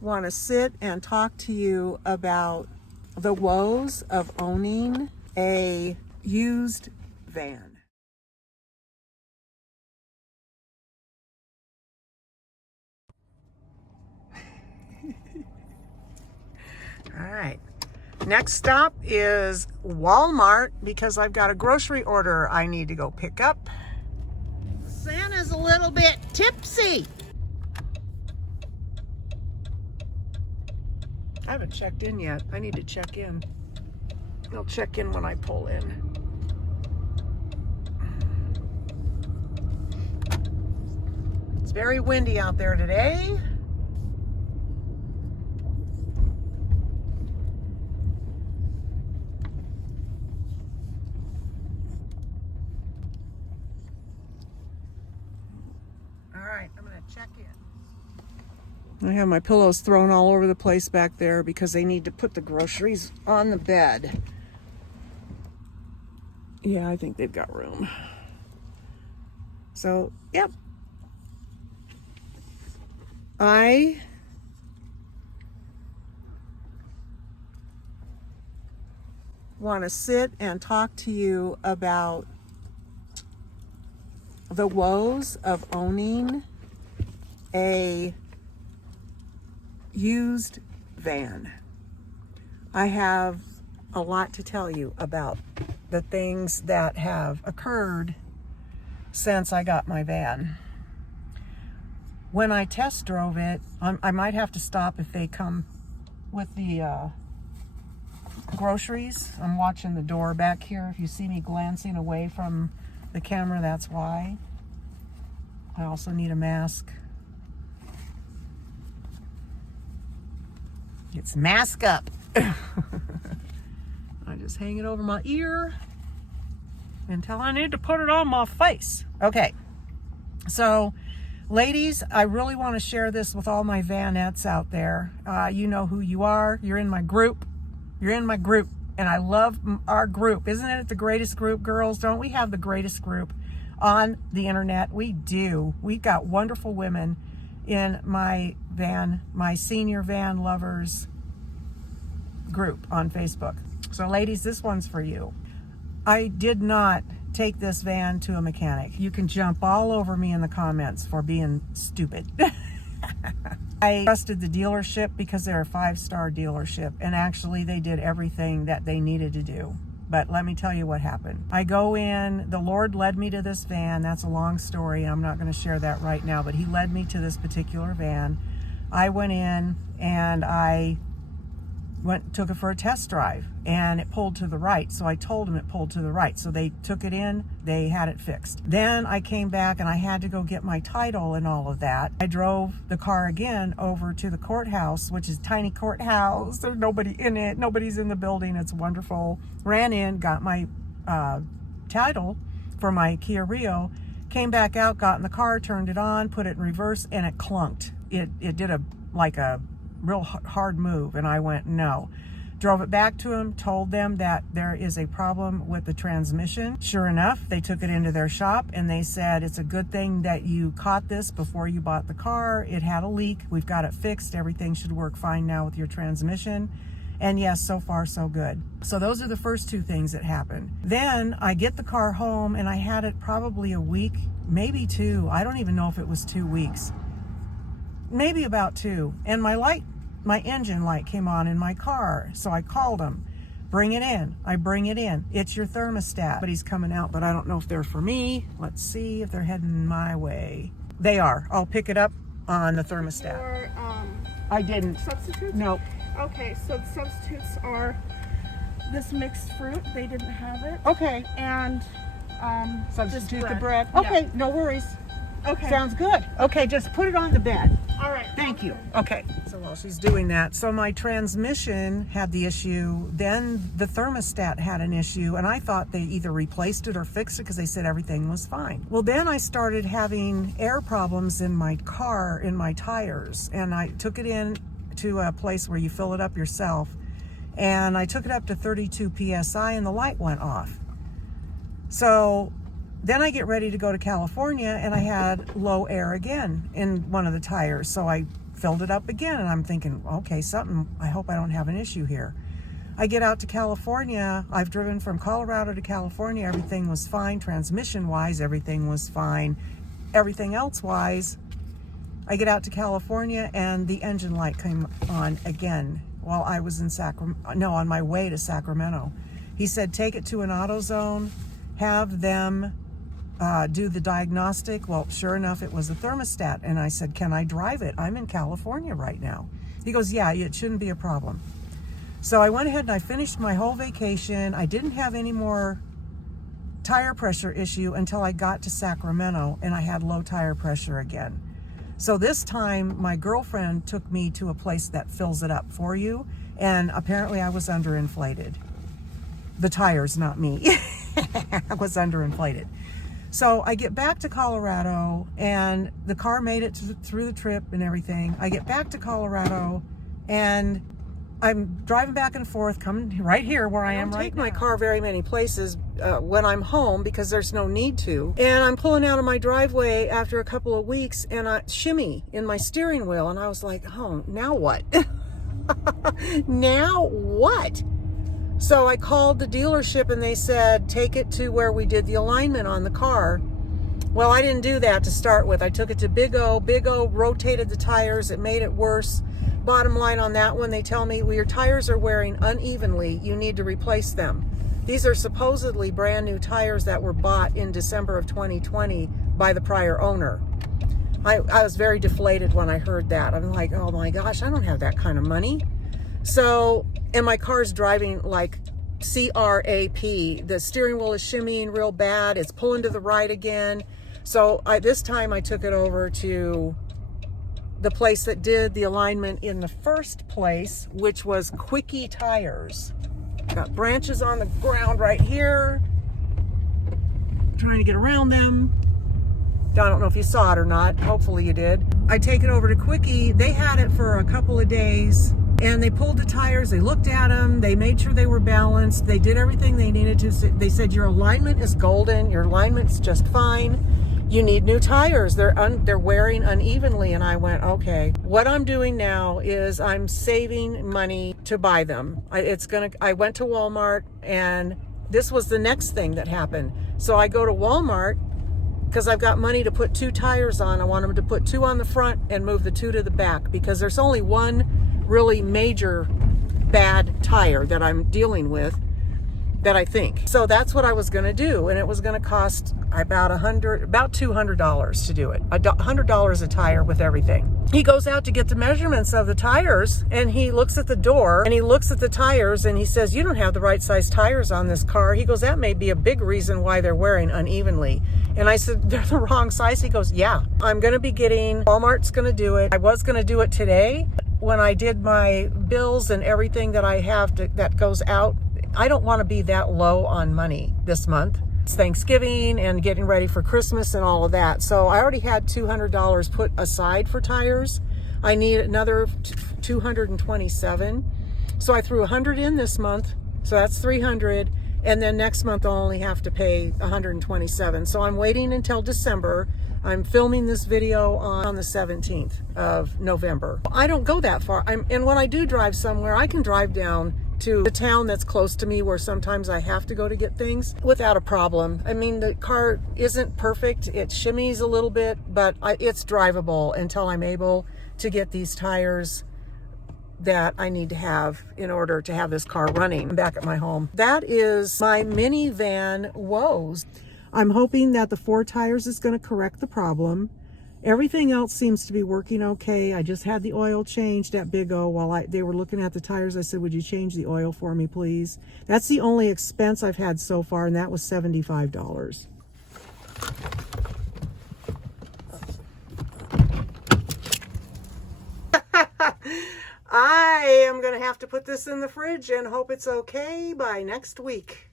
want to sit and talk to you about the woes of owning a used van. All right. Next stop is Walmart because I've got a grocery order I need to go pick up. Santa's a little bit tipsy. I haven't checked in yet. I need to check in. I'll check in when I pull in. It's very windy out there today. All right, I'm gonna check in. I have my pillows thrown all over the place back there because they need to put the groceries on the bed. Yeah, I think they've got room. So, yep. I want to sit and talk to you about the woes of owning a used van. I have a lot to tell you about the things that have occurred since I got my van. When I test drove it, I might have to stop if they come with the groceries. I'm watching the door back here. If you see me glancing away from the camera, that's why. I also need a mask. It's mask up. I just hang it over my ear until I need to put it on my face. Okay, so ladies, I really want to share this with all my vanettes out there. You know who you are. You're in my group. You're in my group, and I love our group. Isn't it the greatest group, girls? Don't we have the greatest group on the internet? We do. We've got wonderful women in my van, my senior van lovers group on Facebook. So ladies, this one's for you. I did not take this van to a mechanic. You can jump all over me in the comments for being stupid. I trusted the dealership because they're a 5-star dealership, and actually they did everything that they needed to do. But let me tell you what happened. I go in, the Lord led me to this van. That's a long story. I'm not going to share that right now, but he led me to this particular van. I went in and I took it for a test drive, and it pulled to the right. So I told them it pulled to the right. So they took it in, they had it fixed. Then I came back and I had to go get my title and all of that. I drove the car again over to the courthouse, which is a tiny courthouse. There's nobody in it. Nobody's in the building. It's wonderful. Ran in, got my title for my Kia Rio, came back out, got in the car, turned it on, put it in reverse, and it clunked. It did a real hard move, and I went no. Drove it back to them, told them that there is a problem with the transmission. Sure enough, they took it into their shop and they said, it's a good thing that you caught this before you bought the car. It had a leak. We've got it fixed. Everything should work fine now with your transmission. And yes, so far so good. So those are the first two things that happened. Then I get the car home, and I had it probably a week, maybe 2. I don't even know if it was 2 weeks. Maybe about 2. And my engine light came on in my car. So I called him. Bring it in. I bring it in. It's your thermostat. But he's coming out, but I don't know if they're for me. Let's see if they're heading my way. They are. I'll pick it up on the thermostat. Or, I didn't. Substitutes? No. Okay, so the substitutes are this mixed fruit. They didn't have it. Okay. And Substitute this the bread. Yeah. Okay, no worries. Okay. Sounds good. Okay, just put it on the bed. All right. Thank you. Okay. So while she's doing that, so my transmission had the issue, then the thermostat had an issue, and I thought they either replaced it or fixed it because they said everything was fine. Well, then I started having air problems in my car, in my tires, and I took it in to a place where you fill it up yourself, and I took it up to 32 PSI and the light went off. So then I get ready to go to California, and I had low air again in one of the tires. So I filled it up again, and I'm thinking, okay, I hope I don't have an issue here. I get out to California. I've driven from Colorado to California. Everything was fine. Transmission-wise, everything was fine. Everything else-wise, I get out to California and the engine light came on again while I was in on my way to Sacramento. He said, take it to an AutoZone, have them do the diagnostic. Well, sure enough, it was a thermostat. And I said, can I drive it? I'm in California right now. He goes, yeah, it shouldn't be a problem. So I went ahead and I finished my whole vacation. I didn't have any more tire pressure issue until I got to Sacramento and I had low tire pressure again. So this time my girlfriend took me to a place that fills it up for you, and apparently I was underinflated. The tires, not me. I was underinflated. So I get back to Colorado and the car made it through the trip and everything. I get back to Colorado and I'm driving back and forth, coming right here where I am right now. I don't take my car very many places when I'm home because there's no need to. And I'm pulling out of my driveway after a couple of weeks and I shimmy in my steering wheel. And I was like, oh, now what? Now what? So I called the dealership and they said, take it to where we did the alignment on the car. Well, I didn't do that to start with. I took it to Big O. Big O rotated the tires. It made it worse. Bottom line on that one, they tell me, well, your tires are wearing unevenly. You need to replace them. These are supposedly brand new tires that were bought in December of 2020 by the prior owner. I was very deflated when I heard that. I'm like, oh my gosh, I don't have that kind of money. So, and my car's driving like CRAP. The steering wheel is shimmying real bad. It's pulling to the right again. So this time I took it over to the place that did the alignment in the first place, which was Quickie Tires. Got branches on the ground right here. Trying to get around them. I don't know if you saw it or not. Hopefully you did. I take it over to Quickie. They had it for a couple of days and they pulled the tires. They looked at them. They made sure they were balanced. They did everything they needed to. They said, your alignment is golden. Your alignment's just fine. You need new tires. They're wearing unevenly. And I went, okay. What I'm doing now is I'm saving money to buy them. I went to Walmart and this was the next thing that happened. So I go to Walmart because I've got money to put 2 tires on. I want them to put 2 on the front and move the 2 to the back because there's only one really major bad tire that I'm dealing with that I think. So that's what I was going to do. And it was going to cost about $200 to do it. $100 a tire with everything. He goes out to get the measurements of the tires and he looks at the door and he looks at the tires and he says, you don't have the right size tires on this car. He goes, that may be a big reason why they're wearing unevenly. And I said, they're the wrong size. He goes, yeah, I'm going to be Walmart's going to do it. I was going to do it today. When I did my bills and everything that I have that goes out, I don't want to be that low on money this month. It's Thanksgiving and getting ready for Christmas and all of that. So I already had $200 put aside for tires. I need another 227. So I threw 100 in this month. So that's 300. And then next month I'll only have to pay 127. So I'm waiting until December. I'm filming this video on the 17th of November. I don't go that far. And when I do drive somewhere, I can drive down to the town that's close to me where sometimes I have to go to get things without a problem. I mean, the car isn't perfect. It shimmies a little bit, but it's drivable until I'm able to get these tires that I need to have in order to have this car running. I'm back at my home. That is my minivan woes. I'm hoping that the 4 tires is going to correct the problem. Everything else seems to be working okay. I just had the oil changed at Big O while they were looking at the tires. I said, would you change the oil for me, please? That's the only expense I've had so far, and that was $75. I am going to have to put this in the fridge and hope it's okay by next week.